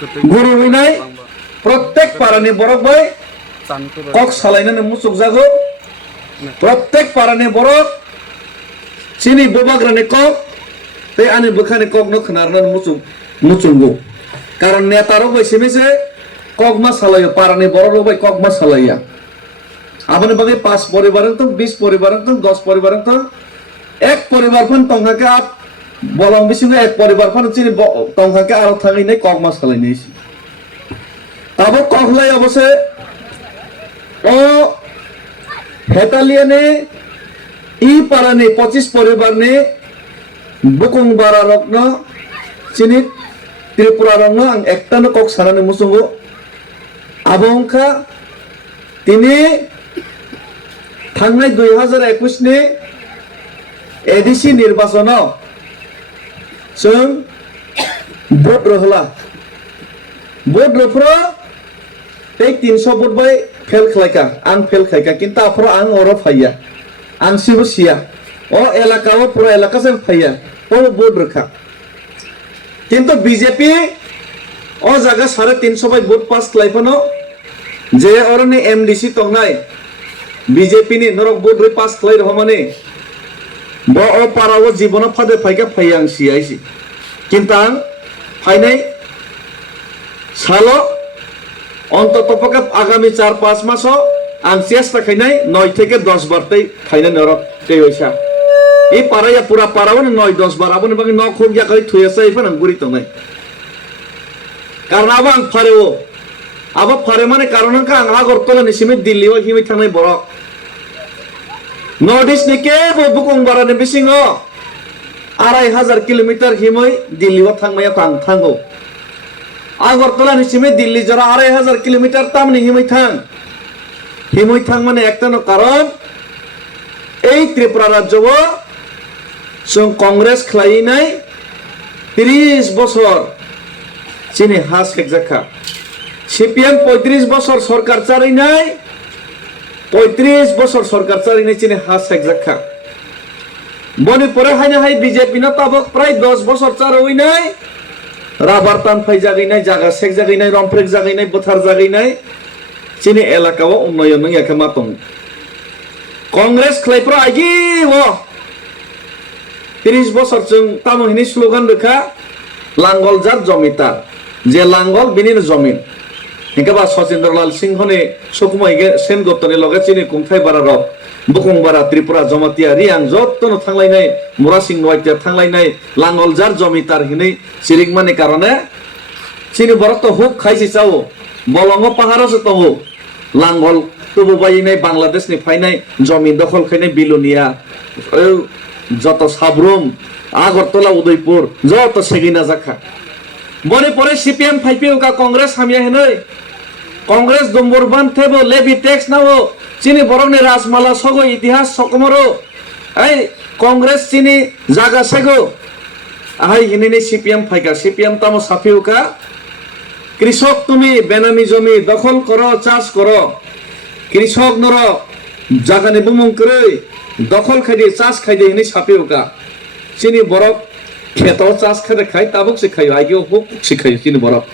गुरु हईनाय प्रत्येक पारानि बरक बाय कक सालायनानै मुसुक जागो प्रत्येक पारानि बरक सिनि बोबाग्रानि कक ते आनि बोखानि कक न खनारनानै मुसुंगो कारण नेतारो बैसेमेसे कक मा सालायो पारानि बरक बाय कक मा सालाया आबने बागे 5 परिवार तो 20 परिवार तो 10 परिवार तो एक परिवार फन तंगाके आप बलंग बिसिंगे एक परिवार फन चिनि तंगाके आरो थाङैनै कक मा सालायनै ताबो कखलाय अबसे ओ हेतालियाने इ पारानि 25 परिवारनि बुकुं बारा रत्न चिनि त्रिपुरा रत्न आं एकटानो कक सानानै मुसुंगो आबंखा तिनि थांनाय 2021 नि एडिसि निर्वाचनाव जों भोट रहला भोट रफ्रा ते 300 भोट बाय फेल खलायका आं फेल खायका किंतु आफ्रा आं और फाइया आं सिबो सिया ओ एलाकाव पूरा एलाका से फाइया ओ भोट रखा किंतु बीजेपी ओ जागा 350 बाय भोट पास खलायफनो जे औरनि एमडीसी तंनाय बीजेपी नि नरक भोट रे पास खलाय रहमाने बो ओ पाराव जीवन फादे फाइका फाइया आं सियाइसि किंतु आं फाइनाय सालो অন্ততপক্ষে আগামী 4-5 মাসও আং চেষ্টা খাইনাই 9 থেকে 10 বারতেই ফাইনাল নরক তে হইছা এই পারায়া পুরা পারাও 9-10 বার আপনি বাকি ন খুব জায়গায় থুয়েছে ইফান গুরি তো নাই কারণ আবাং ফারেও আবা ফারে মানে কারণ কা আং আগরতলা নিসিমে দিল্লি ও হিমি থানাই বড় নর্থ ইস্ট নিকে বুকুং বারানে বিসিং 2500 কিলোমিটার হিমই দিল্লি ও থাংমায়া কাং থাঙ্গো আগরতলা নিসিমে দিল্লি যারা 2500 কিলোমিটার তামনি হিমই থাং মানে একটানো কারণ এই ত্রিপুরা রাজ্যব जों কংগ্রেস খ্লাইনাই 30 বছর চিনি হাস হেকজাখা সিপিএম 35 বছর সরকার চালাইনাই 35 বছর সরকার চালাইনাই চিনি হাস হেকজাখা বনি পরে হাইনা হাই বিজেপি না তাবক প্রায় 10 বছর চালাইনাই রাবার টান ফাই জাগাইনাই জায়গা সেক জাগাইনাই রমফ্রেক জাগাইনাই बोथार জাগাইনাই চিনি এলাকাও উন্নয়ন নং একা মাতং কংগ্রেস খ্লাইপ্রা আগি ও 30 বছর जों তামহিনি স্লোগান রেখা লাঙ্গল জাত জমিদার যে লাঙ্গল বিনির জমিন হিকাবা সচিন্দ্রলাল সিংহনে সুকুমাইগে সেনগতনি লগে চিনি কুমথাই বারা রক বুকুং বারা ত্রিপুরা জমাতিয়া রিয়াং যতনো থাংলাইনাই মুরা সিং নয়তিয়া থাংলাইনাই লাঙ্গল জাত জমিদার হিনি সিরিংমানি কারণে চিনি বরত হুক খাইছি চাও বলঙ্গ পাহাড়ে তো লাঙ্গল তবু বাইনাই বাংলাদেশনি ফাইনাই জমি দখল খাইনাই বিলুনিয়া যত সাবরুম আগরতলা উদয়পুর যত সেগিনা জাখা বনে পরে সিপিএম ফাইপিও কা কংগ্রেস হামিয়া হেনই কংগ্রেস দম্বরবান থেবো লেভি ট্যাক্স নাও চিনি বরংনি রাজমালা সগো ইতিহাস সকমরো এই কংগ্রেস চিনি জাগা সেগো আহাই হিনিনি সিপিএম ফাইকা সিপিএম তামো সাফিও কা কৃষক তুমি বেনামি জমি দখল করো চাষ করো কৃষক নর জাগানি বুমুং করে দখল খাইদে চাষ খাইদে হিনি সাফিও কা চিনি বরক খেতো চাষ খাইদে খাই তাবুক শিখাই আইগিও হুক শিখাই চিনি বরক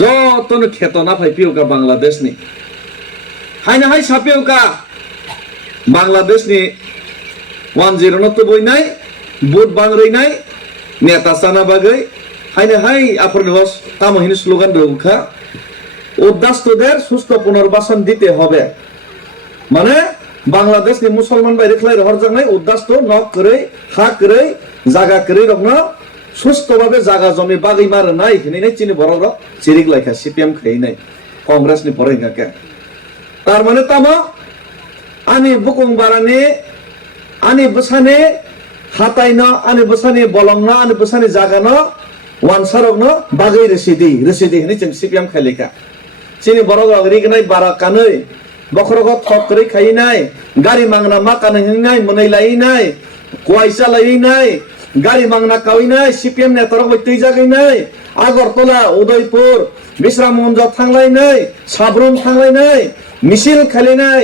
যতনো খেতো না ফাইপিও কা বাংলাদেশনি হাইনা হাই সাফিও কা বাংলাদেশনি 10 নতো বইনাই বুট বাংরইনাই নেতা সানা বাগৈ হাইনা হাই আপনি হস তামহিনি স্লোগান রুখা উদ্দাস্তদের সুস্থ পুনর্বাসন দিতে হবে মানে বাংলাদেশ নি মুসলমান বাইরে খলাই রহর জাংনাই উদ্দাস্ত নক করে হা করে জায়গা করে রকম সুস্থভাবে জায়গা জমি বাগৈ মার নাই হিনি নাই চিনি বড় বড় চিরিক লাইখা সিপিএম খাই নাই কংগ্রেস নি পরে গাকে তার মানে তামা আনি বুকুং বারানি আনি বসানে হাতাইনা আনি বসানে বলংনা আনি বসানে জাগানো ওয়ানসারকনো বাগৈ রেসিদি হিনি जों সিপিএম খাইলেকা চিনি বড় রিগনাই বারা কাनै বখরগ থক করে খাইনাই গাড়ি মাংনা মা কানহিনাই মनै লাইনাই কোয়াইসা লাইনাই গাড়ি মাংনা কাউইনাই সিপিএম নেতারক বৈতৈ জাগাইনাই আগরতলা উদয়পুর বিশ্রামগঞ্জ থাংলাইনাই সাবরুম থাংলাইনাই মিছিল খালিনাই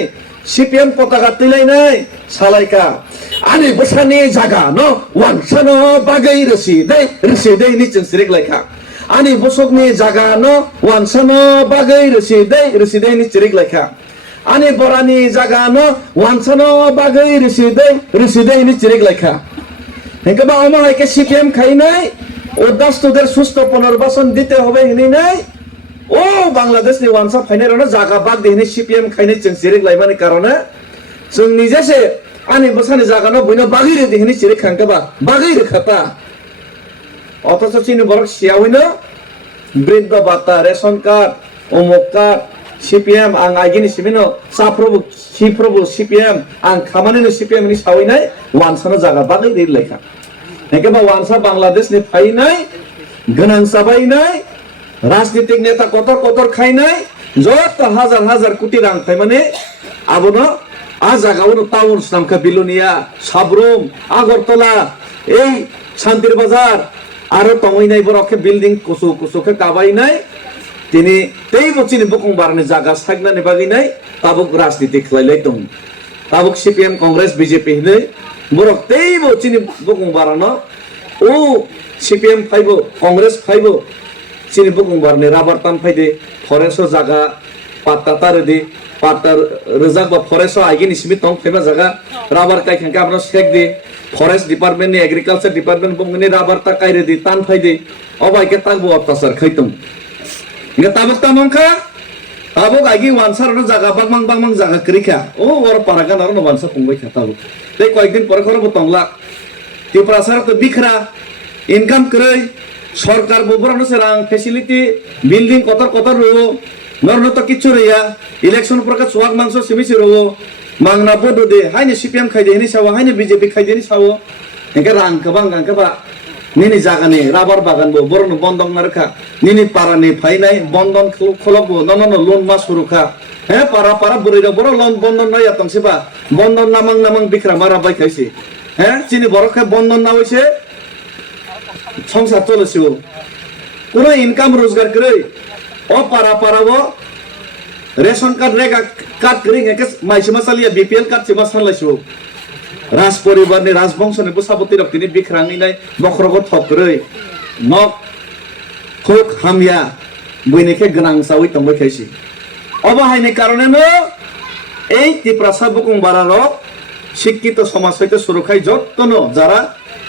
সিপিএম পতাকা তুলাইনাই সালাইকা আনি বসানি জাগা ন ওয়ানসানো বাগৈ রসি দে নিচেন সিরিক লাইখা ani bosokni jaga no wansano bagai residai ni chirik lekha ani borani jaga no wansano bagai residai ni chirik lekha hengke ba oma haike CPM খাইনাই ও দাস্তদের সুস্থ পুনর্বাসন দিতে হবে হিনি নাই ও বাংলাদেশনি ওয়ানসা ফাইনারनो জায়গা বাগ দেহিনি CPM খাইনাই जों চিরিক লাইমানি কারণে जों নিজেসে আনি বসানি জায়গানো বইনো বাগি রে দেহিনি চিরিক খাঙ্কাবা বাগি রে খাতা অথচ চিনি বড় সিয়াউইনো বৃদ্ধ ভাতা রেশন কার্ড অমুক card CPM ang agini simino siprobu CPM ang খামানিনো CPM ni সাউইনাই ওয়ানসানো জায়গা বাগি রে লেখা একেবা ওয়ানসা বাংলাদেশ নি ফাইনাই গনাং সাবাইনাই রাজনীতিক নেতা কতর খাইনাই যত হাজার হাজার কোটি রাং খাই মানে আবনো আ জায়গাউনো টাউন নামকা বিলুনিয়া সাবরুম আগরতলা এই শান্তির বাজার আরো তমইনাই বরকে বিল্ডিং কুসুকে কাবাইনাই তিনি তেই বচিনি বকুং বারনি জায়গা সাগনানি বাগিনাই তাবুক রাজনীতি খেলাইলাই দং তাবুক CPM কংগ্রেস বিজেপি হিনে বরক তেই বচিনি বকুং বারানো ও CPM ফাইবো কংগ্রেস ফাইবো চিনি বকুং বারনি রাবার টান ফাইদে ফরেস্ট জায়গা পাত্তা তারদি পাত্তা রজাক বা ফরেস্ট আইগিনি সিমি তং ফেমা জায়গা রাবার কাই খাঙ্কা আমরা শেক দি ফরেস্ট ডিপার্টমেন্ট নি এগ্রিকালচার ডিপার্টমেন্ট বংনি রাবার তা কাইরে দি টান ফাইদে অবাইকে তাগবো অত্যাচার খাইতম ইঙ্গা তাবক তামংখা তাবক আইগি ওয়ানসারনো জায়গা বাংমাং জায়গা করিখা ও ওর পারাগান আর ওয়ানসা পংবাই খা তাবক তাই কয়েকদিন পরে খরব তংলা ত্রিপুরাসার তো বিখরা ইনকাম করে সরকার ববরানো সেরাং ফ্যাসিলিটি বিল্ডিং কতর রো নরনো তো কিছু রেয়া ইলেকশন প্রকার সোয়াক মাংস সিমিসি রো মাংনা বদো দে হাইনি CPM খাইদে হিনি সাও হাইনি বিজেপি খাইদে হিনি সাও একে রাং গাंखबा নিনি জাগানে রাবার বাগান বো বরনো বন্ধন নারখা নিনি পারানি ফাইনাই বন্ধন খলবো নন লোন মা সুরুখা হ্যাঁ পারা বুড়িরা বড় লোন বন্ধন নাই আতংসিবা বন্ধন নামাং বিক্রা মারা বাই খাইছে হ্যাঁ চিনি বড়খা বন্ধন না হইছে সংসার চলেছিল কোন ইনকাম রোজগার করে ও পারাবো রেশন কার্ড রেগা কার্ড করে একে মাইসে মাসালিয়া BPL কার্ড সে মাসালাইছো রাজ পরিবারনি রাজবংশনি বুসাবতি রক্তিনি বিখরাংনি নাই বখরগত থকরে নক খুক হামিয়া বইনেকে গনাং সাউই তংবাই খাইছি অবাহাইনি কারণে ন এই ত্রিপুরা বকুং বারার শিক্ষিত সমাজ হইতে সুরক্ষায় যত্ন যারা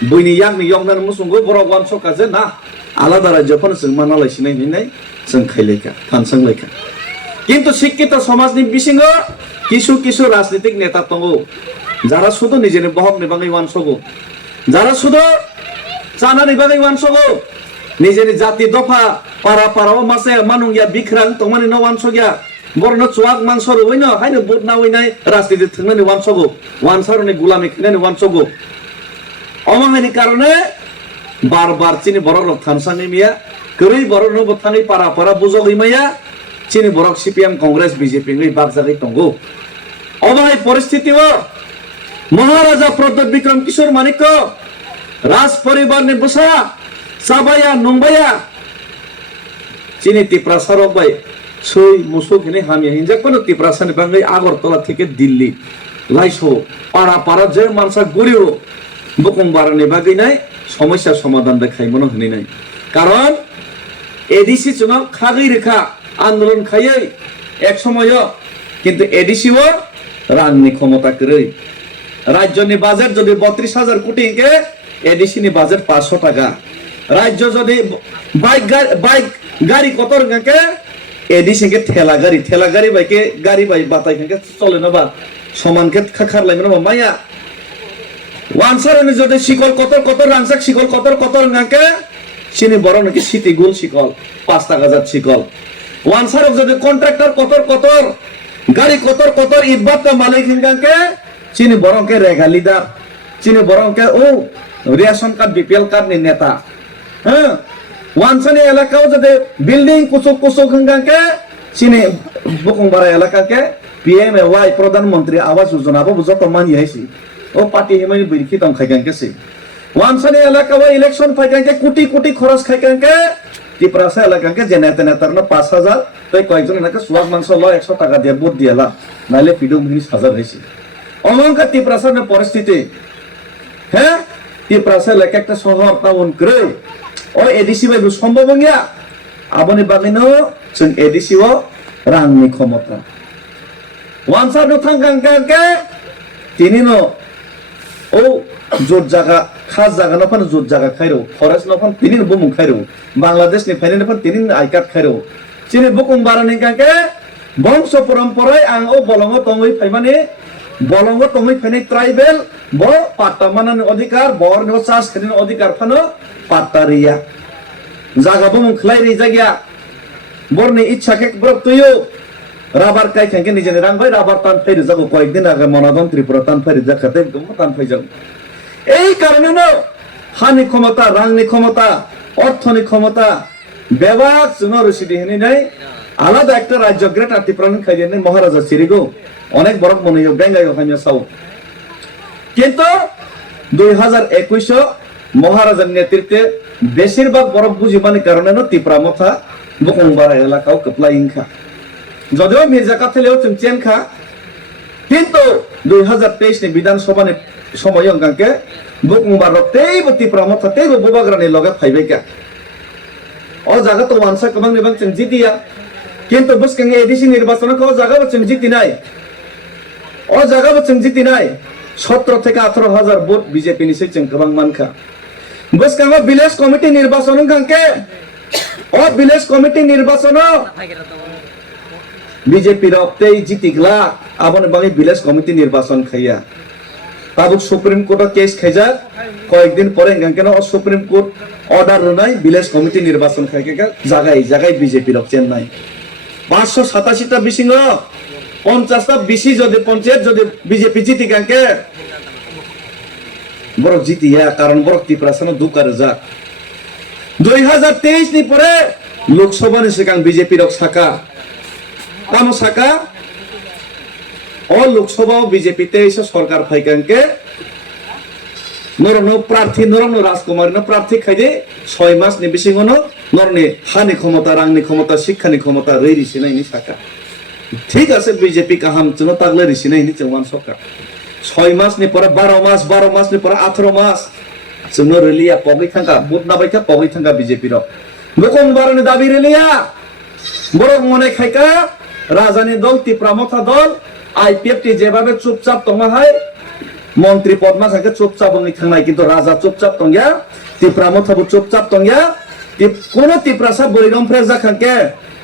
বইনি ইয়াংনি ইয়ংনার মুসুঙ্গো বড় ওয়ান সকাজে না আলাদা রাজ্যখন जों মানালাইছিনাই নিনাই जों খাইলাইকা ফানসাংলাইকা কিন্তু শিক্ষিত সমাজনি বিসিঙ্গ কিছু রাজনৈতিক নেতা তঙ্গো যারা শুধু নিজের বহক নিবাঙ্গি ওয়ানসগো যারা শুধু চানা নিবাঙ্গি ওয়ানসগো নিজের জাতি দফা পারাও মাসে মানুঙ্গিয়া বিখরাং তমানি ন ওয়ানসগিয়া বরনো চুয়াক মাংসর হইনো হাইনো বুট না হইনাই রাজনীতি থাকনানি ওয়ানসগো ওয়ানসারনি গুলামি খাইনানি ওয়ানসগো অমাহানি কারণে বারবার চিনি বড় থানসানি মিয়া করেই বড় নবথানি পারা বুঝগই মাইয়া চিনি বড় CPM কংগ্রেস বিজেপি নি বাগজাগি তঙ্গো অবাহাই পরিস্থিতি ও মহারাজা প্রদ্যোৎ বিক্রম কিশোর মানিক্য রাজ পরিবার নি বসা সাবায়া নংবায়া চিনি ত্রিপুরা বাই সই মুসুক হিনে হামিয়া হিনজা কোন ত্রিপুরাসানি বাঙ্গাই আগরতলা থেকে দিল্লি লাইসো পাড়া যে মানসা গরিও বকুং বারানি বাগি নাই সমস্যা সমাধান দেখাই মনে হনি নাই কারণ এডিসি চুনাও খাগই রেখা আন্দোলন খাইয়ে এক সময় কিন্তু এডিসিও রাননি ক্ষমতা করে রাজ্যনি বাজেট যদি 32,000 কোটি কে এডিসি নি বাজেট 500 টাকা রাজ্য যদি বাইক গাড়ি কতর কে এডিসি কে ঠেলা গাড়ি বাইকে গাড়ি বাই বাতাই কে চলে না বা সমান কে খাখার লাগে না মাইয়া ওয়ানসারনি যদি শিকল কতর রানসাক শিকল কতর কে চিনি বড় নাকি সিটি গোল শিকল 5 টাকা জাত শিকল ওয়ানসার যদি কন্ট্রাক্টর কতর গাড়ি কতর ইটবাত মালিক হিংকে চিনি বরংকে রেগালিদার চিনি বরংকে ও রেশন কার্ড BPL কার্ড নি নেতা হ্যাঁ ওয়ানসানি এলাকাও যদি বিল্ডিং কুসুক হিংকে চিনি বকুংবারা এলাকাকে PMAY প্রধানমন্ত্রী আবাস যোজনা যত মানি আইছি ও পার্টি হিমানি বিরখি তং খাইগানকেছি ওয়ানসানি এলাকাও ইলেকশন ফাইগানকে কোটি খরচ খাইগানকে ত্রিপুরাসা এলাকাকে যে নেতার না 5,000 তাই কয়েকজন এলাকা সোয়াগ মাংস ল 100 টাকা দিয়ে ভোট দিয়েলা নাইলে পিডুম 20,000 হয়েছে অমঙ্কা ত্রিপুরাসার পরিস্থিতি হ্যাঁ ত্রিপুরাসা এলাকা একটা শহর টাউন করে o edisi bai bu সম্ভব ngia aboni bagino जों edisi o rangni khomota wansa no thangkang ke tini no o jot jaga khas jaga no pan jot jaga khairo forest no pan tini no bumung khairo bangladesh ni phaine no pan tini ai card khairo chini bukung barani ke bangso paramporai ang o bolongo tongoi phaimani bolongo tongoi phaine tribal bo patta manan adhikar bor no chas khrin adhikar phano pattaria jaga bumung khlai ri jagya borni ichha ke brok tuyo rabar kai khangke nijeni rang bai rabar tan phai jago koyekdin age monadon tripura tan phai jakate dum tan phai jago এই কারণে না হানি ক্ষমতা রাংনি ক্ষমতা অর্থনি ক্ষমতা বেবাক জন্য রসিদি হেনি নাই আলাদা একটা রাজ্য গ্রেট আর্টিপ্রাণ খাইয়ে নেই মহারাজা সিরিগো অনেক বড় মনে হয় বেঙ্গাই হামিয়া সাউ কিন্তু 2021 মহারাজার নেতৃত্বে বেশিরভাগ বরফ বুঝিবানি কারণে না তিপ্রা মথা বুকুংবারা এলাকাও কপলাই ইনখা যদিও মির্জা কাথেলেও চেন খা কিন্তু 2023 নি বিধানসভা নি সময় অঙ্কাকে বুকুংবার তেইব তিপ্রা মথা তেইব বুবাগ্রানি লগে ফাইবেকা ও জায়গা তো ওয়ানসা কবাং নিবাং চেন জিতিয়া কিন্তু বুসকাঙ্গে এডিসি নির্বাচন কো জায়গা বচেন জিতি নাই ও জায়গা বচেন জিতি নাই 17 থেকে 18,000 ভোট বিজেপি নিছে চেন কবাং মানখা বুসকাঙ্গে ভিলেজ কমিটি নির্বাচন কাঙ্কে ও ভিলেজ কমিটি নির্বাচন বিজেপি রক্তেই জিতিগলা আবনে বাকি ভিলেজ কমিটি নির্বাচন খাইয়া তাবুক সুপ্রিম কোর্ট কেস খাইজা কয়েকদিন পরে কেন সুপ্রিম কোর্ট অর্ডার নাই ভিলেজ কমিটি নির্বাচন খাইকে জায়গায় বিজেপি রক চেন্নাই 587টা বিসিং 50টা বিসি যদি পঞ্চায়েত যদি বিজেপি জিতি কাকে বড় জিতিয়া কারণ বড় ত্রিপুরাসন দুকার যা 2023 নি পরে লোকসভা নি সিকাং বিজেপি রক শাখা কাম শাখা ও লোকসভা বিজেপি তে এসে সরকার ফাইকাঙ্কে নরনো প্রার্থী নরনো রাজকুমারী প্রার্থী খাইদে 6 মাস নি বিসিংনো নরনে হানি ক্ষমতা রাংনি ক্ষমতা শিক্ষানি ক্ষমতা রইরি সিনাইনি শাখা ঠিক আছে বিজেপি কাহাম চনো তাগলে রিসিনাইনি চওয়ান সরকার 6 মাস নি পরে 12 মাস নি পরে 18 মাস চনো রেলিয়া পগি থাকা বুট না বাইকা পগি থাকা বিজেপি র লোকং বারনে দাবি রেলিয়া বড় মনে খাইকা রাজধানী দল ত্রিপ্রামথা দল আইপিএফটি যেভাবে চুপচাপ তোমা হয় মন্ত্রী পদ্মা থাকে চুপচাপ বঙ্গি থাকনাই কিন্তু রাজা চুপচাপ তঙ্গিয়া ত্রিপ্রামথাবো চুপচাপ তঙ্গিয়া কোন ত্রিপ্রাসা বরিগম ফ্রেজা খানকে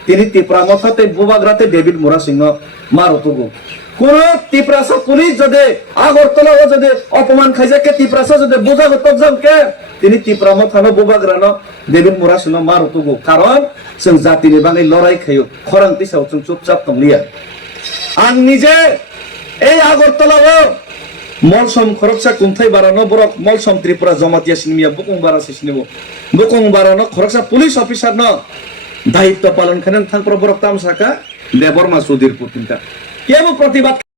তিনি ত্রিপ্রামথাতে বুবাগ্রাতে ডেভিড মোরা সিংহ মারতগো কোন ত্রিপ্রাসা পুলিশ যদি আগরতলা ও যদি অপমান খাইজাকে ত্রিপ্রাসা যদি বুঝাগো তকজামকে তিনি ত্রিপ্রামথানো বুবাগ্রানো ডেভিড মোরা সিংহ মারতগো কারণ जों জাতিनि বাঙাই লড়াই খাইও খরাংতি সাও जों চুপচাপ তংলিয়া आं निजे এই আগরতলাও মলসম খরকসা কুমথাই বারানো বরক মলসম ত্রিপুরা জমাতিয়া সিনমিয়া বুকুং বারা সিসনিব বুকুং বারানো খরকসা পুলিশ অফিসার ন দায়িত্ব পালন খানেন থাংপ্র বরক তামসাকা দেবর্মা সুধীর পুতিনটা কেবো প্রতিবাদ